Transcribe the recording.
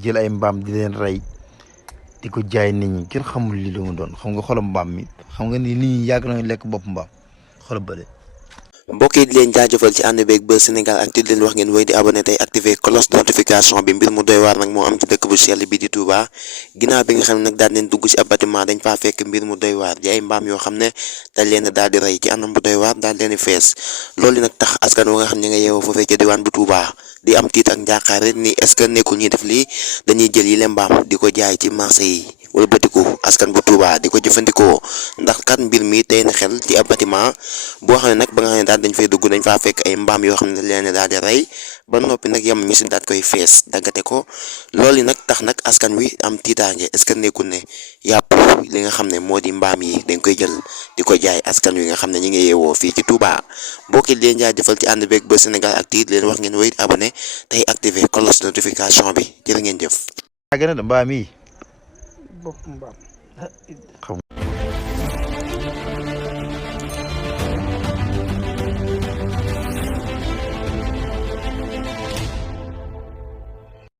jël ay mbaam di leen rey di ko jaay nit ñi kenn xamul li lu mu doon xam nga xolam mbaam mi xam nga ni nit ñi yàgg nañu lekk bopp mbaam xolam bële. mbokk yi di leen jaajëfal ci ànd beeg Buzz Sénégal ak di leen wax ngeen woy di abonné tey activé cloche de notification bi mbir mu doy waar nag moo am ci dëkk bu sell bi di Touba ginnaaw bi nga xam ne nag daal leen dugg ci ab bâtiment dañ faa fekk mbir mu doy waar di ay mbaam yoo xam ne dañ leen daal di rey ci anam bu doy waar daal leen di fees loolu nag tax askan wa nga xam ne nga yeewoo foofee ca diwaan bu Touba di am tiit ak njàqaare ni est-ce que nekkul ñuy def lii dañuy jël yi leen mbaam di ko jaay ci marché yi wala bëtiku askan bu Touba di ko jëfandikoo ndax kat mbir mi tey na xel ci ab bâtiment boo xam ne nag ba nga xam ne daal dañ fay dugg dañ faa fekk ay mbaam yoo xam ne leen daal di rey ba noppi nag yem ñu si daat koy fees daggate ko loolu nag tax nag askan wi am tiitaange est-ce que nekkul ne yàpp li nga xam ne moo di mbaam yi dañ koy jël di ko jaay askan wi nga xam ne ñi ngi yeewoo fii ci Touba mbokk yi leen jaajëfal ci ànd beeg Buzz Sénégal ak tiit leen wax ngeen wéy abonné tey activé cloche de notification bi jërë ngeen jëf. yàgg na de mbaam yi bopp mbaam xam